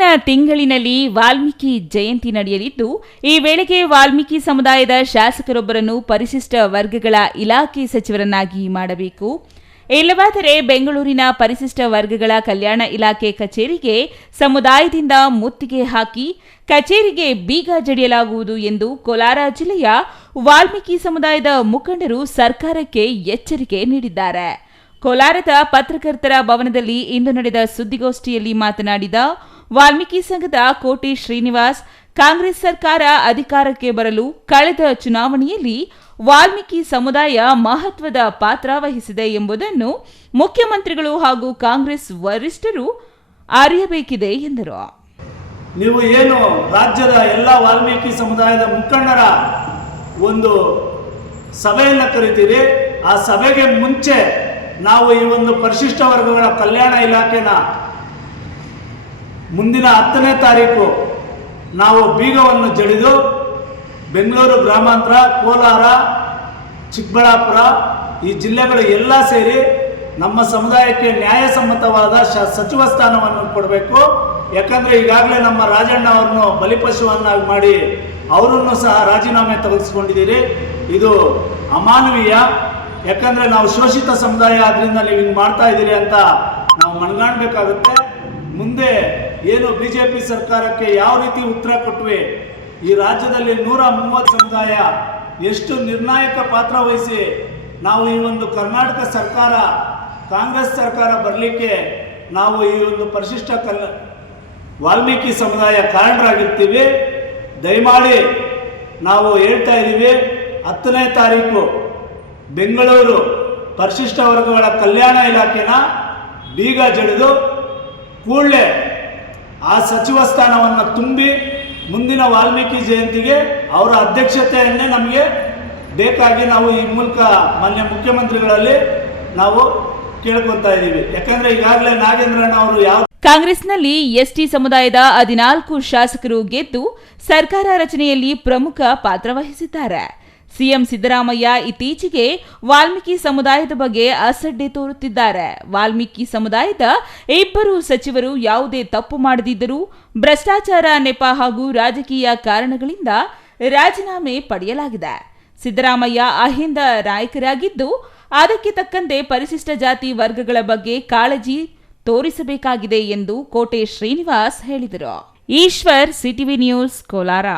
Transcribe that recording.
ಮುಂದಿನ ತಿಂಗಳಿನಲ್ಲಿ ವಾಲ್ಮೀಕಿ ಜಯಂತಿ ನಡೆಯಲಿದ್ದು, ಈ ವೇಳೆಗೆ ವಾಲ್ಮೀಕಿ ಸಮುದಾಯದ ಶಾಸಕರೊಬ್ಬರನ್ನು ಪರಿಶಿಷ್ಟ ವರ್ಗಗಳ ಇಲಾಖೆ ಸಚಿವರನ್ನಾಗಿ ಮಾಡಬೇಕು. ಇಲ್ಲವಾದರೆ ಬೆಂಗಳೂರಿನ ಪರಿಶಿಷ್ಟ ವರ್ಗಗಳ ಕಲ್ಯಾಣ ಇಲಾಖೆ ಕಚೇರಿಗೆ ಸಮುದಾಯದಿಂದ ಮುತ್ತಿಗೆ ಹಾಕಿ ಕಚೇರಿಗೆ ಬೀಗ ಜಡಿಯಲಾಗುವುದು ಎಂದು ಕೋಲಾರ ಜಿಲ್ಲೆಯ ವಾಲ್ಮೀಕಿ ಸಮುದಾಯದ ಮುಖಂಡರು ಸರ್ಕಾರಕ್ಕೆ ಎಚ್ಚರಿಕೆ ನೀಡಿದ್ದಾರೆ. ಕೋಲಾರದ ಪತ್ರಕರ್ತರ ಭವನದಲ್ಲಿ ಇಂದು ನಡೆದ ಸುದ್ದಿಗೋಷ್ಠಿಯಲ್ಲಿ ಮಾತನಾಡಿದ ವಾಲ್ಮೀಕಿ ಸಂಘದ ಕೋಟಿ ಶ್ರೀನಿವಾಸ್, ಕಾಂಗ್ರೆಸ್ ಸರ್ಕಾರ ಅಧಿಕಾರಕ್ಕೆ ಬರಲು ಕಳೆದ ಚುನಾವಣೆಯಲ್ಲಿ ವಾಲ್ಮೀಕಿ ಸಮುದಾಯ ಮಹತ್ವದ ಪಾತ್ರ ವಹಿಸಿದೆ ಎಂಬುದನ್ನು ಮುಖ್ಯಮಂತ್ರಿಗಳು ಹಾಗೂ ಕಾಂಗ್ರೆಸ್ ವರಿಷ್ಠರು ಅರಿಯಬೇಕಿದೆ ಎಂದರು. ನೀವು ಏನು ರಾಜ್ಯದ ಎಲ್ಲ ವಾಲ್ಮೀಕಿ ಸಮುದಾಯದ ಮುಖಂಡರ ಒಂದು ಸಭೆಯನ್ನು ಕರಿತೀರಿ, ಆ ಸಭೆಗೆ ಮುಂಚೆ ನಾವು ಈ ಒಂದು ಪರಿಶಿಷ್ಟ ವರ್ಗಗಳ ಕಲ್ಯಾಣ ಇಲಾಖೆನ ಮುಂದಿನ 10ನೇ ತಾರೀಕು ನಾವು ಬೀಗವನ್ನು ಜಡಿದು ಬೆಂಗಳೂರು ಗ್ರಾಮಾಂತರ, ಕೋಲಾರ, ಚಿಕ್ಕಬಳ್ಳಾಪುರ ಈ ಜಿಲ್ಲೆಗಳು ಎಲ್ಲ ಸೇರಿ ನಮ್ಮ ಸಮುದಾಯಕ್ಕೆ ನ್ಯಾಯಸಮ್ಮತವಾದ ಸಚಿವ ಸ್ಥಾನವನ್ನು ಕೊಡಬೇಕು. ಯಾಕಂದರೆ ಈಗಾಗಲೇ ನಮ್ಮ ರಾಜಣ್ಣ ಅವರನ್ನು ಬಲಿಪಶುವನ್ನಾಗಿ ಮಾಡಿ ಅವರನ್ನು ಸಹ ರಾಜೀನಾಮೆ ತೆಗೆದುಕೊಂಡಿದ್ದೀರಿ. ಇದು ಅಮಾನವೀಯ. ಯಾಕಂದರೆ ನಾವು ಶೋಷಿತ ಸಮುದಾಯ, ಆದ್ದರಿಂದ ನೀವು ಹಿಂಗೆ ಮಾಡ್ತಾ ಇದ್ದೀರಿ ಅಂತ ನಾವು ಮನಗಾಣಬೇಕಾಗುತ್ತೆ. ಮುಂದೆ ಏನು BJP ಸರ್ಕಾರಕ್ಕೆ ಯಾವ ರೀತಿ ಉತ್ತರ ಕೊಟ್ವಿ, ಈ ರಾಜ್ಯದಲ್ಲಿ 130 ಸಮುದಾಯ ಎಷ್ಟು ನಿರ್ಣಾಯಕ ಪಾತ್ರ ವಹಿಸಿ ನಾವು ಈ ಒಂದು ಕರ್ನಾಟಕ ಸರ್ಕಾರ, ಕಾಂಗ್ರೆಸ್ ಸರ್ಕಾರ ಬರಲಿಕ್ಕೆ ನಾವು ಈ ಒಂದು ಪರಿಶಿಷ್ಟ ವಾಲ್ಮೀಕಿ ಸಮುದಾಯ ಕಾರಣರಾಗಿರ್ತೀವಿ. ದಯಮಾಡಿ ನಾವು ಹೇಳ್ತಾ ಇದ್ದೀವಿ, 10ನೇ ತಾರೀಕು ಬೆಂಗಳೂರು ಪರಿಶಿಷ್ಟ ವರ್ಗಗಳ ಕಲ್ಯಾಣ ಇಲಾಖೆನ ಬೀಗ ಜಡಿದು ಕೂಡಲೇ ಆ ಸಚಿವ ಸ್ಥಾನವನ್ನು ತುಂಬಿ ಮುಂದಿನ ವಾಲ್ಮೀಕಿ ಜಯಂತಿಗೆ ಅವರ ಅಧ್ಯಕ್ಷತೆಯನ್ನೇ ನಮಗೆ ಬೇಕಾಗಿ ನಾವು ಈ ಮೂಲಕ ಮಾನ್ಯ ಮುಖ್ಯಮಂತ್ರಿಗಳಲ್ಲಿ ನಾವು ಕೇಳ್ಕೊತಾ ಇದ್ದೀವಿ. ಯಾಕಂದ್ರೆ ಈಗಾಗಲೇ ನಾಗೇಂದ್ರಣ್ಣ ಅವರು ಕಾಂಗ್ರೆಸ್ನಲ್ಲಿ ಎಸ್ಟಿ ಸಮುದಾಯದ 14 ಶಾಸಕರು ಗೆದ್ದು ಸರ್ಕಾರ ರಚನೆಯಲ್ಲಿ ಪ್ರಮುಖ ಪಾತ್ರ ವಹಿಸಿದ್ದಾರೆ. ಸಿಎಂ ಸಿದ್ದರಾಮಯ್ಯ ಇತ್ತೀಚೆಗೆ ವಾಲ್ಮೀಕಿ ಸಮುದಾಯದ ಬಗ್ಗೆ ಅಸಡ್ಡೆ ತೋರುತ್ತಿದ್ದಾರೆ. ವಾಲ್ಮೀಕಿ ಸಮುದಾಯದ 2 ಸಚಿವರು ಯಾವುದೇ ತಪ್ಪು ಮಾಡದಿದ್ದರೂ ಭ್ರಷ್ಟಾಚಾರ, ನೆಪ ಹಾಗೂ ರಾಜಕೀಯ ಕಾರಣಗಳಿಂದ ರಾಜೀನಾಮೆ ಪಡೆಯಲಾಗಿದೆ. ಸಿದ್ದರಾಮಯ್ಯ ಅಹಿಂದ ನಾಯಕರಾಗಿದ್ದು, ಅದಕ್ಕೆ ತಕ್ಕಂತೆ ಪರಿಶಿಷ್ಟ ಜಾತಿ ವರ್ಗಗಳ ಬಗ್ಗೆ ಕಾಳಜಿ ತೋರಿಸಬೇಕಾಗಿದೆ ಎಂದು ಕೋಟೆ ಶ್ರೀನಿವಾಸ್ ಹೇಳಿದರು. ಈಶ್ವರ್, ಸಿಟಿವಿ ನ್ಯೂಸ್, ಕೋಲಾರ.